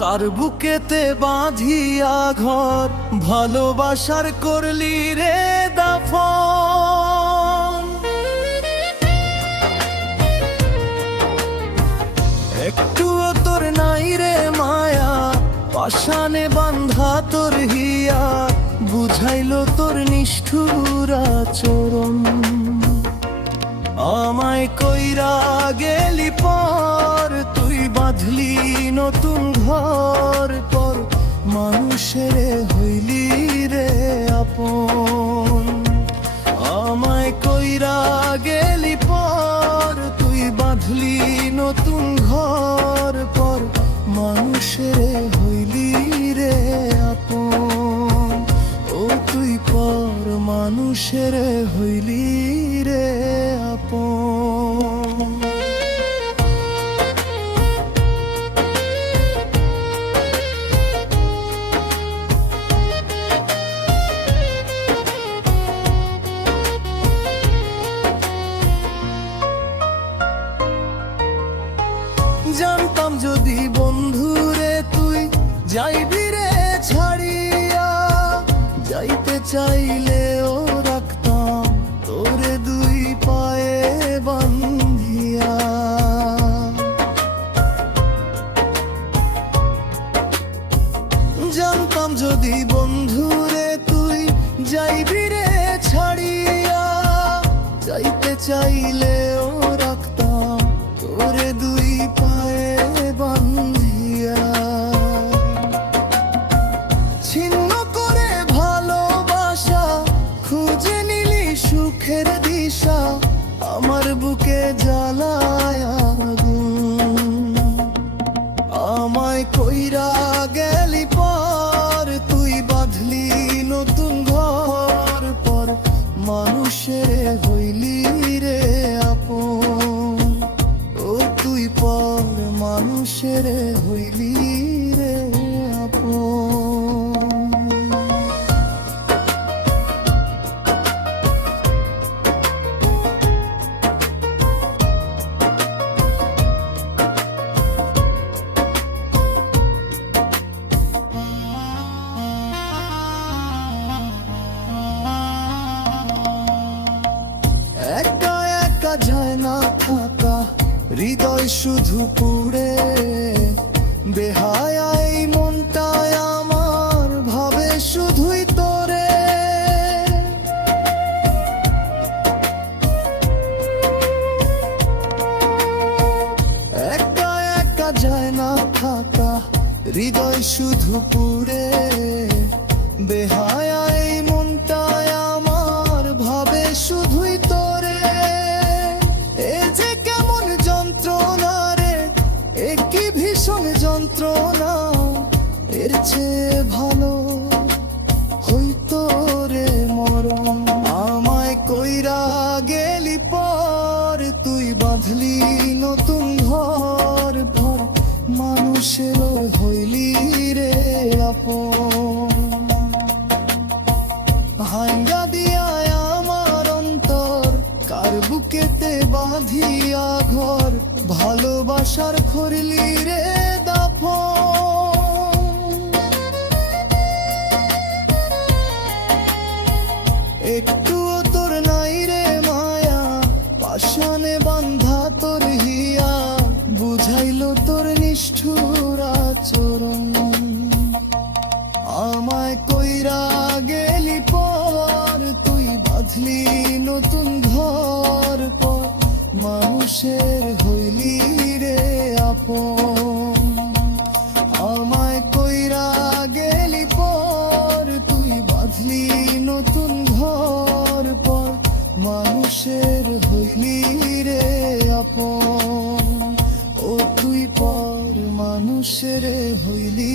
কার বুকেতে বাঁধিয়া ঘর ভালোবাসার করলি রে দাফন। একটুও তোর নাই রে মায়া, পাশানে বান্ধা তোর হিয়া, বুঝাইলো তোর নিষ্ঠুর আচরণ। আমায় কইরা গেলি পর, তুই বাঁধলি নতুন ঘর পর, মানুষের হইলি রে আপন। আমায় কইরা গেলি পর, তুই বাঁধলি নতুন ঘর পর, মানুষের হইলি রে আপন। ও তুই পর মানুষের হইলি রে আপন। জানতাম যদি বন্ধুরে তুই যাইবি রে ছাড়িয়া, যাইতে চাইলেও রাখতাম তোরে দুই পায়ে বান্ধিয়া। জানতাম যদি বন্ধুরে তুই যাইবি রে ছাড়িয়া, যাইতে চাইলেও রাখতাম তোরে দুই পায়ে বান্ধিয়া। ছিন্ন করে ভালোবাসা, খুঁজে নিলি সুখের দিশা, আমার বুকে জ্বালায় আগুন। আমায় কইরা গেলি পর, তুই বাঁধলি নতুন ঘর পর, মানুষের হইলি রে আপন। ও তুই পর মানুষের হইলি রে আপন। একা একা যায় না থাকা, হৃদয় শুধু পুড়ে, বেহায়াই মনটায় আমার ভাবে শুধুই তোরে। একা একা যায় না থাকা, হৃদয় শুধু পুড়ে, বেহায়াই মনটায় আমার ভাবে শুধুই তোরে। এ যে কেমন যন্ত্রণা রে, এ কি ভীষণ যন্ত্রণা, এর চেয়ে ভালো হইতো রে মরণ। আমায় কইরা গেলি পর, তুই বাঁধলি নতুন ঘর পর, মানুষের হইলি রে আপন। ভাঙ্গা দিয়া আমার অন্তর, কার বুকেতে বাঁধিয়া ঘর, ভালোবাসার করলি রে দাফন। একটুও তোর নাই রে মায়া, পাশানে বান্ধা তোর হিয়া, বুঝাইলো তোর নিষ্ঠুর আচরণ। আমায় কইরা গেলি পর, তুই বাঁধলি নতুন ঘর পর, মানুষের হইলি রে আপন। আমায় কইরা গেলি পর, তুই বাঁধলি নতুন ঘর পর, মানুষের হইলি রে আপন। ও তুই পর মানুষের হইলি